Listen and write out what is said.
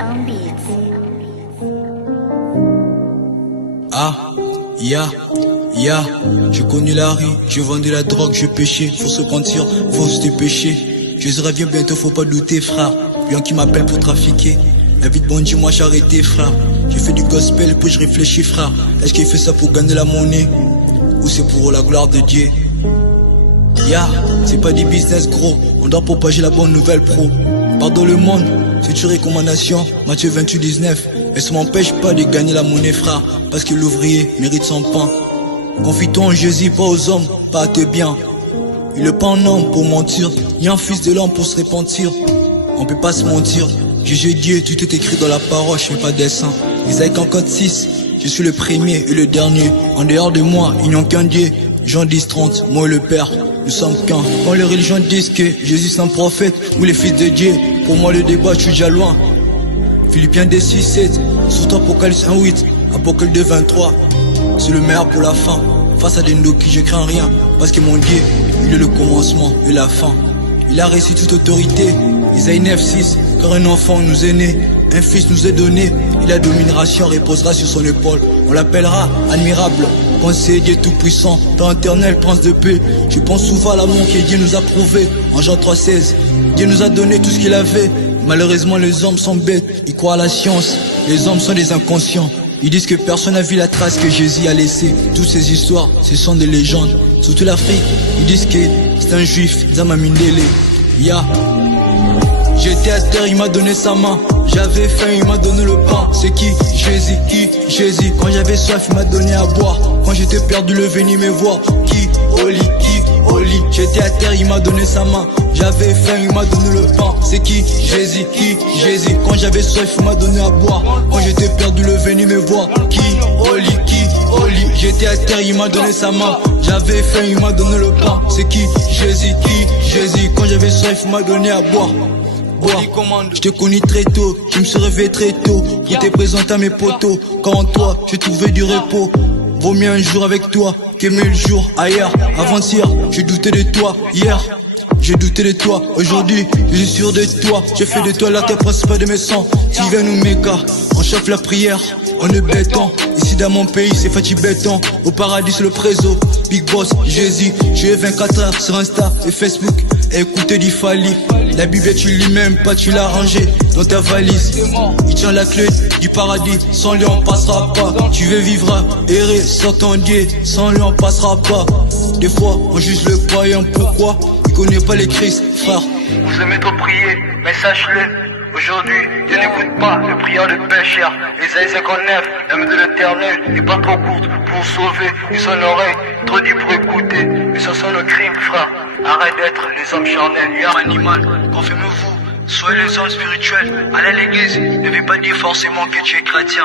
on beats. J'ai connu la rue, je vendais la drogue, je péchais, faut se mentir, faut se dépêcher. Je reviens bientôt, faut pas douter, frère. Rien qui m'appelle pour trafiquer. La vie de bandit, moi j'ai arrêté, frère. J'ai fait du gospel, puis je réfléchis, frère. Est-ce qu'il fait ça pour gagner la monnaie, ou c'est pour la gloire de Dieu? C'est pas du business, gros. On doit propager la bonne nouvelle, pro. Pardon le monde, c'est une recommandation. Matthieu 28-19. Et ça m'empêche pas de gagner la monnaie, frère. Parce que l'ouvrier mérite son pain. Confie-toi en Jésus, pas aux hommes, pas à tes biens. Il est pas un homme pour mentir, ni un fils de l'homme pour se repentir. On peut pas se mentir. Jésus Dieu, tout est écrit dans la parole, je fais pas dessin. Isaïe 46, je suis le premier et le dernier. En dehors de moi, il n'y a qu'un Dieu. Jean 10-30, moi et le Père, nous sommes qu'un. Quand les religions disent que Jésus c'est un prophète ou les fils de Dieu, pour moi le débat, je suis déjà loin. Philippiens 2-6-7, surtout Apocalypse 1-8, Apocalypse 2-23. C'est le meilleur pour la fin. Face à des qui je crains rien, parce que mon Dieu, il est le commencement et la fin. Il a reçu toute autorité. Isaïe 9-6, car un enfant nous est né, un fils nous est donné, et la domination reposera sur son épaule. On l'appellera admirable, conseiller Dieu tout-puissant, Père éternel, prince de paix. Je pense souvent à l'amour que Dieu nous a prouvé. En Jean 3-16, Dieu nous a donné tout ce qu'il avait. Malheureusement les hommes sont bêtes, ils croient à la science. Les hommes sont des inconscients. Ils disent que personne n'a vu la trace que Jésus a laissée. Toutes ces histoires, ce sont des légendes. Surtout l'Afrique, ils disent que c'est un juif, Zamamindele. J'étais à terre, il m'a donné sa main. J'avais faim, il m'a donné le pain. C'est qui? Jésus. Quand j'avais soif, il m'a donné à boire. Quand j'étais perdu, le venu me voir. Qui? Oli. J'étais à terre, il m'a donné sa main. J'avais faim, il m'a donné le pain. C'est qui? Jésus. Quand j'avais soif, il m'a donné à boire. Quand j'étais perdu, le venu me voir. Qui? Oli. J'étais à terre, il m'a donné sa main. J'avais faim, il m'a donné le pain. C'est qui? Jésus. Quand j'avais soif, il m'a donné à boire. Je te connais très tôt, je me suis réveillé très tôt pour te présenter à mes potos. Quand en toi, j'ai trouvé du repos. Vaut mieux un jour avec toi que 1000 jours ailleurs. Avant-hier, j'ai douté de toi. Hier, j'ai douté de toi. Aujourd'hui, je suis sûr de toi. J'ai fait de toi la terre principale de mes sangs. Tu viens nous méca, on chauffe la prière, on est béton. Ici dans mon pays, c'est Fatih béton. Au paradis, c'est le préso. Big Boss, Jésus. J'ai 24 heures sur Insta et Facebook. Écoutez du Fali. La Bible tu lis même pas, tu l'as rangée dans ta valise. Il tient la clé du paradis, sans lui on passera pas. Tu veux vivre, errer sans ton Dieu, sans lui on passera pas. Des fois on juge le croyant, pourquoi? Il connaît pas les Christ, frère. Vous aimez trop prier, mais sache-le. Aujourd'hui, Dieu n'écoute pas les prières de pécheurs. Isaïe 59, la main de l'Éternel n'est pas trop courte pour sauver, et son oreille trop dit pour écouter. Mais ce sont nos crimes, frère. Arrête d'être les hommes charnels et animal. Confirmez-vous, soyez les hommes spirituels. Allez à l'église, ne veut pas dire forcément que tu es chrétien.